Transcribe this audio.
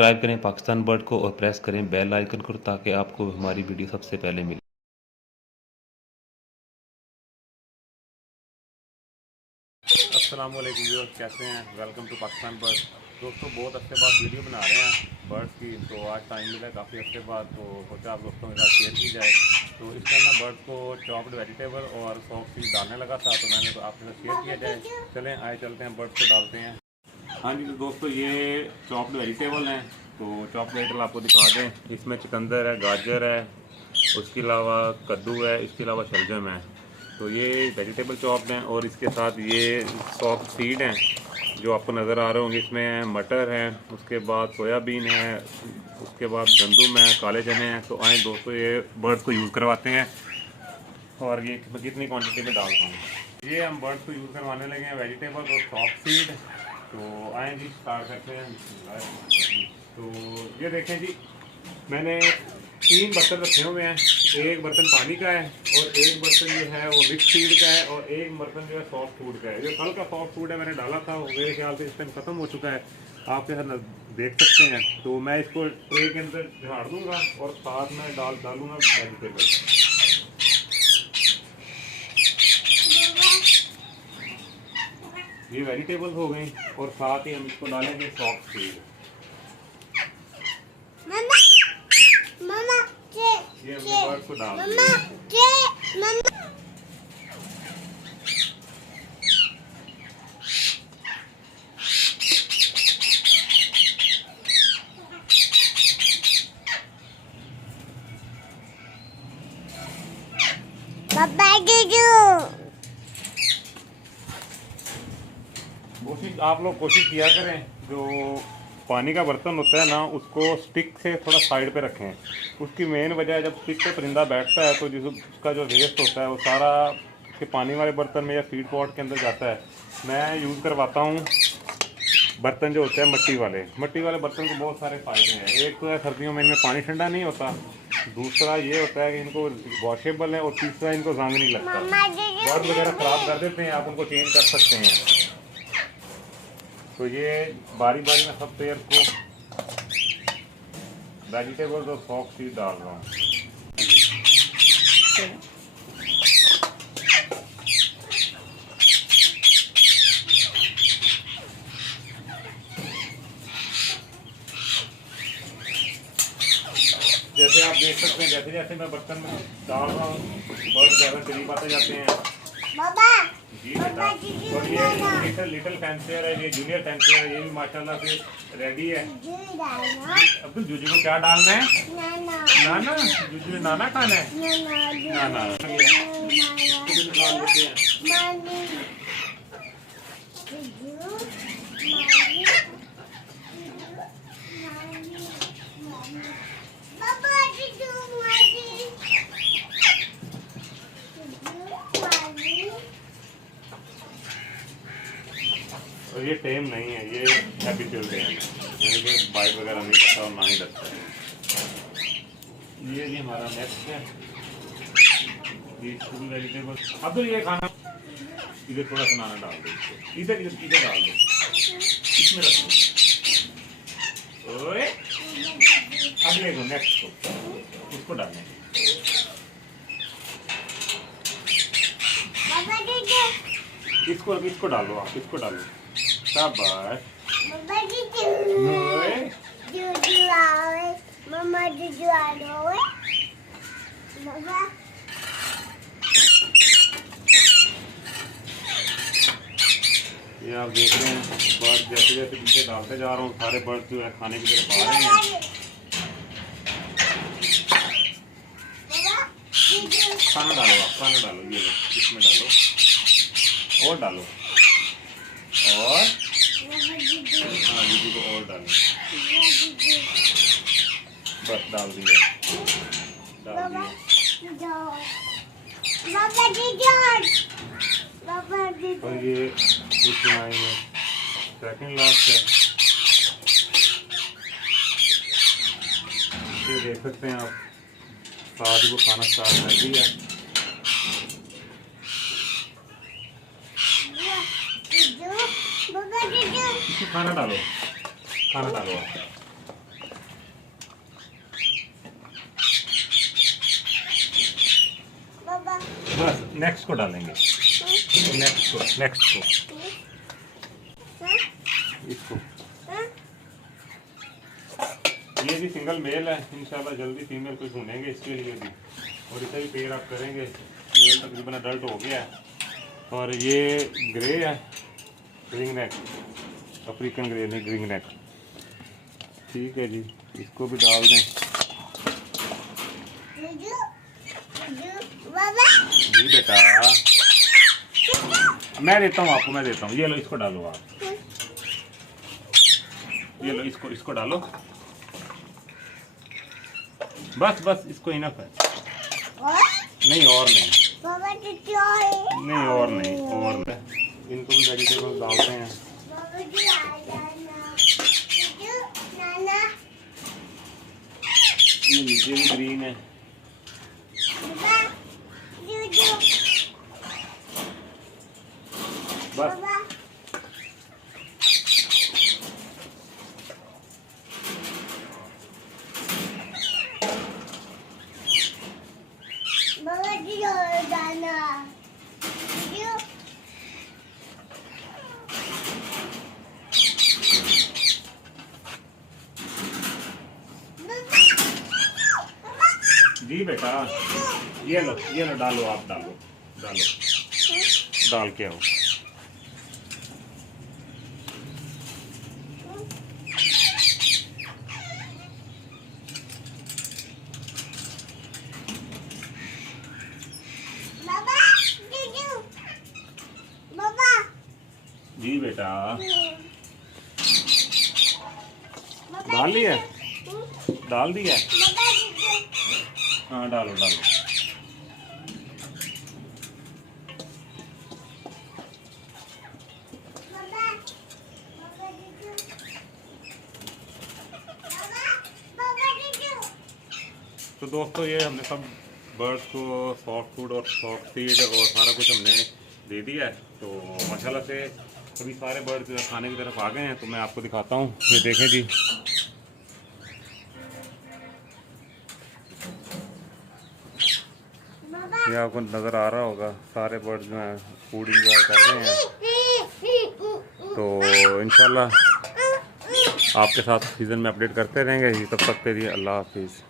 Subscribe करें Pakistan bird को और प्रेस करें बेल आइकन को ताकि आपको हमारी वीडियो सबसे पहले मिले। अस्सलाम वालेकुम व्यूअर्स, कैसे हैं? Welcome to Pakistan bird. दोस्तों, बहुत हफ्ते बाद वीडियो बना रहे हैं बर्ड्स की, तो आज टाइम मिला काफ़ी हफ्ते बाद, तो सोचा आप दोस्तों के साथ शेयर की जाए। तो इस टाइम मैं बर्ड्स को चॉप्ड वेजिटेबल और सॉफ्ट सीड डालने लगा था, तो मैंने तो आपके साथ शेयर किया जाए। चलें आए चलते हैं बर्ड्स को डालते हैं। हाँ जी, तो दोस्तों ये चॉप्ड वेजिटेबल हैं, तो चॉप्ड वेजिटेबल आपको दिखा दें। इसमें चुकंदर है, गाजर है, उसके अलावा कद्दू है, इसके अलावा शलजम है। तो ये वेजिटेबल चॉप्ड हैं और इसके साथ ये सॉफ्ट सीड हैं जो आपको नज़र आ रहे होंगे। इसमें मटर है, उसके बाद सोयाबीन है, उसके बाद गंदम है, काले चने हैं। तो आए दोस्तों ये बर्ड्स को यूज़ करवाते हैं और ये कितनी क्वांटिटी में डालता हूँ। ये हम बर्ड्स को यूज़ करवाने लगे हैं वेजिटेबल और सॉफ्ट सीड। तो आए जी स्टार्ट करते हैं। तो ये देखें जी, मैंने 3 बर्तन रखे हुए हैं। एक बर्तन पानी का है और एक बर्तन जो है वो मिक्स फीड का है और एक बर्तन जो है सॉफ्ट फूड का है। जो कल का सॉफ्ट फूड है मैंने डाला था, मेरे ख्याल से इस टाइम ख़त्म हो चुका है, आप यहाँ देख सकते हैं। तो मैं इसको ट्रे के अंदर झाड़ दूँगा और साथ में डालूँगा वेजिटेबल। ये वेजिटेबल्स हो गई और साथ ही हम इसको डालेंगे सॉफ्ट फीड। ये हमने बर्ड्स को डाल दिया। आप लोग कोशिश किया करें, जो पानी का बर्तन होता है ना, उसको स्टिक से थोड़ा साइड पे रखें। उसकी मेन वजह है, जब स्टिक पे परिंदा बैठता है तो जिस उसका जो वेस्ट होता है वो सारा के पानी वाले बर्तन में या फीड पॉट के अंदर जाता है। मैं यूज़ करवाता हूँ बर्तन जो होते हैं मट्टी वाले बर्तन को बहुत सारे फ़ायदे हैं। एक तो है सर्दियों में इनमें पानी ठंडा नहीं होता, दूसरा ये होता है कि इनको वॉशेबल है और तीसरा इनको जंग नहीं लगता। बर्ड वगैरह ख़राब कर देते हैं, आप उनको चेंज कर सकते हैं। तो ये बारी बारी में सब पेयर को वेजिटेबल्स और सॉफ्ट सीड डाल रहा हूँ। जैसे आप देख सकते हैं, जैसे जैसे मैं बर्तन में डाल रहा हूँ बर्ड ज़्यादा करीब आते जाते हैं। जी बेटा, और ये लिटिल फैंसियर है, ये जूनियर फैंसियर है, ये भी माशाल्लाह से रेडी है। अब्दुल जूजू को क्या डालना है? नाना। जूजू ने नाना खाना है। नाना और ये टेम नहीं है, ये हैबिचुअल टेम है, यानी कि बाइक वगैरह नहीं करता और ना ही डरता है। ये हमारा नेक्स्ट है, ये फूल वेजिटेबल। अब तो ये खाना इधर थोड़ा सा नाना डाल दो, इधर इधर इधर डाल दो, इसमें रख दो। ओए अगले को, नेक्स्ट को, इसको डालें। इसको डालो, आप इसको डालो। शाबाश। ये आप देख रहे हैं बर्ड जैसे जैसे पीछे डालते जा रहा हूँ, सारे बर्ड जो है खाने की तरफ आ रहे हैं। खाना डालो, आप खाना डालो, ये लो, इसमें डालो और डालो और हाँ दीदी को और डालो। बस डाल दिया, डाल दिया। और ये इसमें आएंगे सेकंड लास्ट है। ये देख सकते हैं आप, साथ को खाना स्टार्ट कर दिया। खाना डालो, खाना डालो। नेक्स्ट को डालेंगे, नेक्स्ट को इसको। ये भी सिंगल मेल है, इंशाल्लाह जल्दी फीमेल को ढूंढेंगे इसके लिए भी, और इसे भी पेयर आप करेंगे। मेल तकरीबन अडल्ट हो गया है। और ये ग्रे है, रिंग नेक, अफ्रीकन ग्रे नहीं, रिंग नेक। ठीक है जी, इसको भी डाल दें जी बेटा। मैं देता हूँ आपको, मैं देता हूँ। ये लो, इसको डालो आप, ये लो, इसको डालो। बस बस, इसको इनफ है। नहीं और नहीं, नहीं और नहीं, और नहीं। इनको भी वेजिटेबल डालते हैं। ये नीचे भी ग्रीन है। बस जी बेटा, ये लो, डालो आप, डालो डाल के आओ। जी बेटा, डाल लिया, डाल दिया। हाँ डालो डालो। तो दोस्तों, ये हमने सब बर्ड्स को सॉफ्ट फूड और सॉफ्ट सीड और सारा कुछ हमने दे दिया है। तो माशाल्लाह से अभी सारे बर्ड्स खाने की तरफ आ गए हैं। तो मैं आपको दिखाता हूँ, ये देखें जी। ये आपको नज़र आ रहा होगा, सारे बर्ड्स जो हैं फूड इंजॉय कर रहे हैं। तो इंशाल्लाह आपके साथ सीज़न में अपडेट करते रहेंगे। तब तक के लिए अल्लाह हाफिज़।